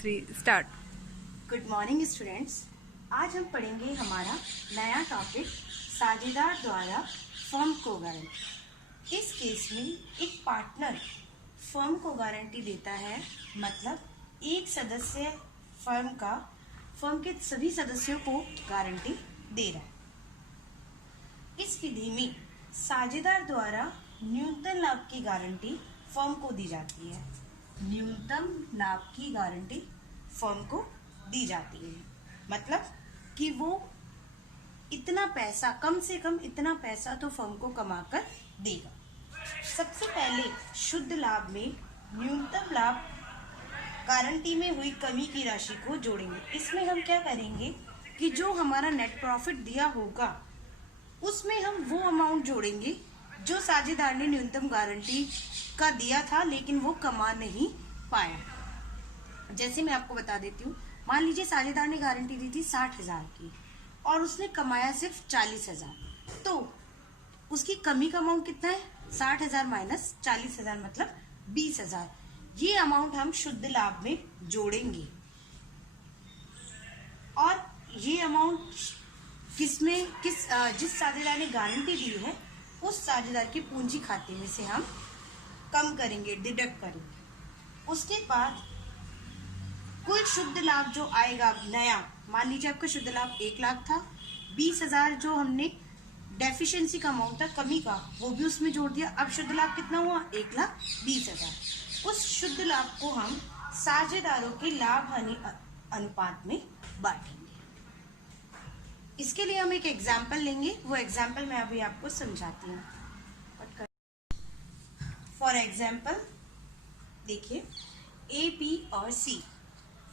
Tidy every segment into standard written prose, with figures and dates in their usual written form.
3 start. Good morning students. आज हम पढ़ेंगे हमारा नया टॉपिक साझेदार द्वारा फर्म को गारंटी। इस केस में एक पार्टनर फर्म को गारंटी देता है, मतलब एक सदस्य फर्म के सभी सदस्यों को गारंटी दे रहा है। इस विधि में साझेदार द्वारा न्यूनतम लाभ की गारंटी फर्म को दी जाती है। न्यूनतम लाभ की गारंटी फर्म को दी जाती है, मतलब कि वो इतना पैसा, कम से कम इतना पैसा तो फर्म को कमाकर देगा। सबसे पहले शुद्ध लाभ में न्यूनतम लाभ गारंटी में हुई कमी की राशि को जोड़ेंगे। इसमें हम क्या करेंगे कि जो हमारा नेट प्रॉफिट दिया होगा उसमें हम वो अमाउंट जोड़ेंगे जो साझेदार ने न्यूनतम गारंटी का दिया था लेकिन वो कमा नहीं पाया। जैसे मैं आपको बता देती हूँ, मान लीजिए साझेदार ने गारंटी दी थी 60,000 की और उसने कमाया सिर्फ 40,000, तो उसकी कमी का अमाउंट कितना है? 60,000 माइनस 40,000 मतलब 20,000। ये अमाउंट हम शुद्ध लाभ में जोड़ेंगे और ये अमाउंट जिस साझेदार ने गारंटी दी है उस साझेदार के पूंजी खाते में से हम कम करेंगे, डिडक्ट करेंगे। उसके बाद कुल शुद्ध लाभ जो आएगा नया, मान लीजिए आपका शुद्ध लाभ 1 लाख था, 20,000 जो हमने डेफिशिएंसी का अमाउंट था, कमी का, वो भी उसमें जोड़ दिया। अब शुद्ध लाभ कितना हुआ? 1,20,000। उस शुद्ध लाभ को हम साझेदारों के लाभ हानि अनुपात में बांटेंगे। इसके लिए हम एक एग्जाम्पल लेंगे, वो एग्जाम्पल मैं अभी आपको समझाती हूँ। फॉर एग्जाम्पल देखिए, ए, बी और सी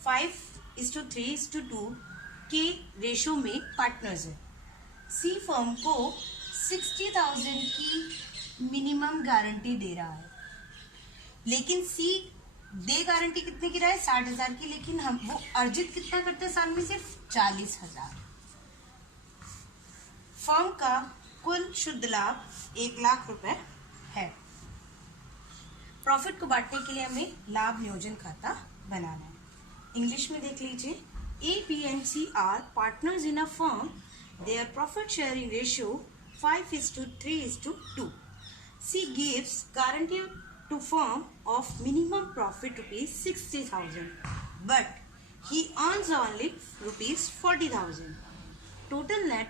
5:3:2 के रेशो में पार्टनर्स है। सी फर्म को 60,000 की मिनिमम गारंटी दे रहा है, लेकिन सी दे गारंटी कितने की रहा है? 60,000 की, लेकिन हम वो अर्जित कितना करते हैं साल में? सिर्फ 40,000। फर्म का कुल शुद्ध लाभ 1 लाख रुपए है। प्रॉफिट को बांटने के लिए हमें लाभ नियोजन खाता बनाना है। इंग्लिश में देख लीजिए, A, B and C are partners in a firm, their profit sharing ratio 5:3:2। C gives guarantee to firm of minimum profit ₹60,000, but he earns only ₹40,000. Total net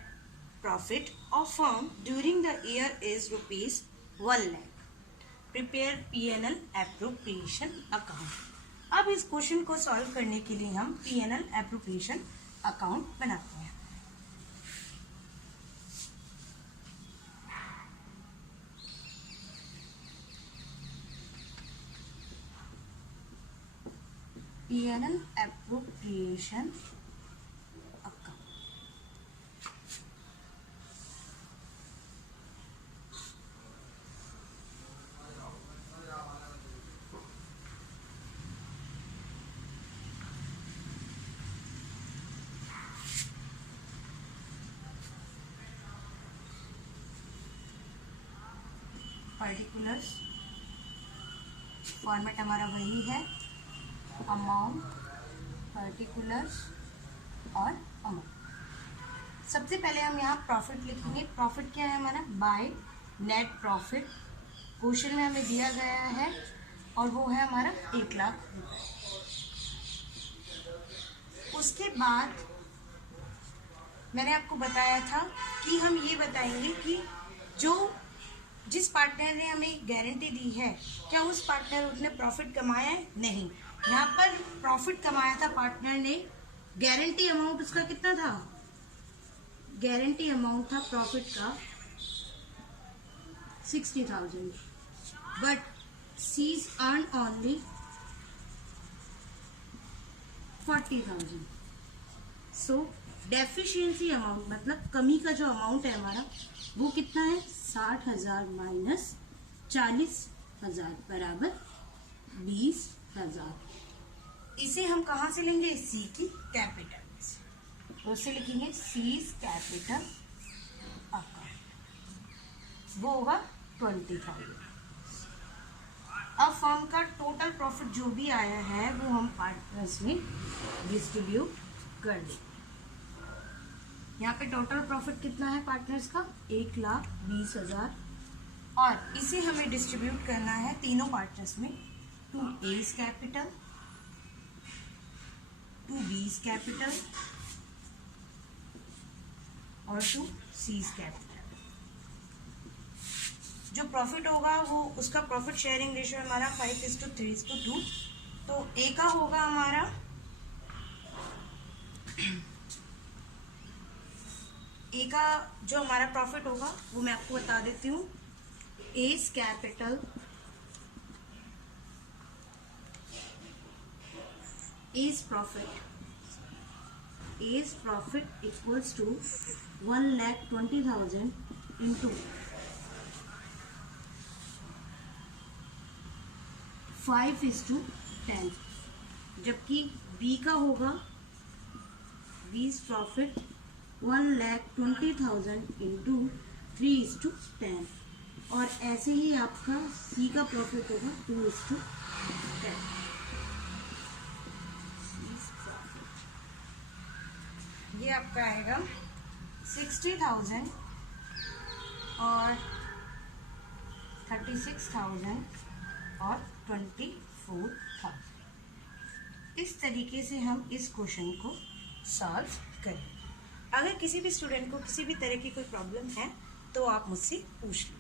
profit of firm during the year is ₹1 lakh. Prepare P&L appropriation account. अब इस question को solve करने के लिए हम P&L appropriation account बनाते हैं। P&L appropriation account। Particulars format हमारा वही है, अमाउंट, पर्टिकुलर्स और अमाउंट। सबसे पहले हम यहाँ प्रॉफिट लिखेंगे। प्रॉफिट क्या है हमारा? By net profit. क्वेश्चन में हमें दिया गया है और वो है हमारा 1 लाख रुपए। उसके बाद मैंने आपको बताया था कि हम ये बताएंगे कि जिस पार्टनर ने हमें गारंटी दी है, क्या उस पार्टनर उसने प्रॉफिट कमाया है? नहीं। यहाँ पर प्रॉफिट कमाया था पार्टनर ने। गारंटी अमाउंट उसका कितना था? गारंटी अमाउंट था प्रॉफिट का 60,000, but C's earn only 40,000। So deficiency amount मतलब कमी का जो अमाउंट है हमारा, वो कितना है? 60,000 माइनस 40,000 बराबर 20,000। इसे हम कहाँ से लेंगे? सी की कैपिटल में से। उसे लिखेंगे सीज कैपिटल अकाउंट, वो होगा 20,000। अब फर्म का टोटल प्रॉफिट जो भी आया है वो हम पार्टनर्स में डिस्ट्रीब्यूट कर दें। यहाँ पे टोटल प्रॉफिट कितना है पार्टनर्स का? 1,20,000 और इसे हमें डिस्ट्रीब्यूट करना है तीनों पार्टनर्स में, to A's capital, to B's capital और टू सीज कैपिटल। जो प्रॉफिट होगा वो उसका प्रॉफिट शेयरिंग रेशियो हमारा 5:3:2। तो ए का होगा हमारा ए का जो हमारा प्रॉफिट होगा वो मैं आपको बता देती हूँ। A's capital A's profit equals to 1,20,000 into 5:10, जबकि बी का होगा बीज प्रॉफिट 1,20,000 इंटू 3:10 और ऐसे ही आपका सी का प्रॉफिट होगा 2:10। ये आपका आएगा 60,000 और 36,000 और 24,000। इस तरीके से हम इस क्वेश्चन को सॉल्व करें। अगर किसी भी स्टूडेंट को किसी भी तरह की कोई प्रॉब्लम है तो आप मुझसे पूछ लें।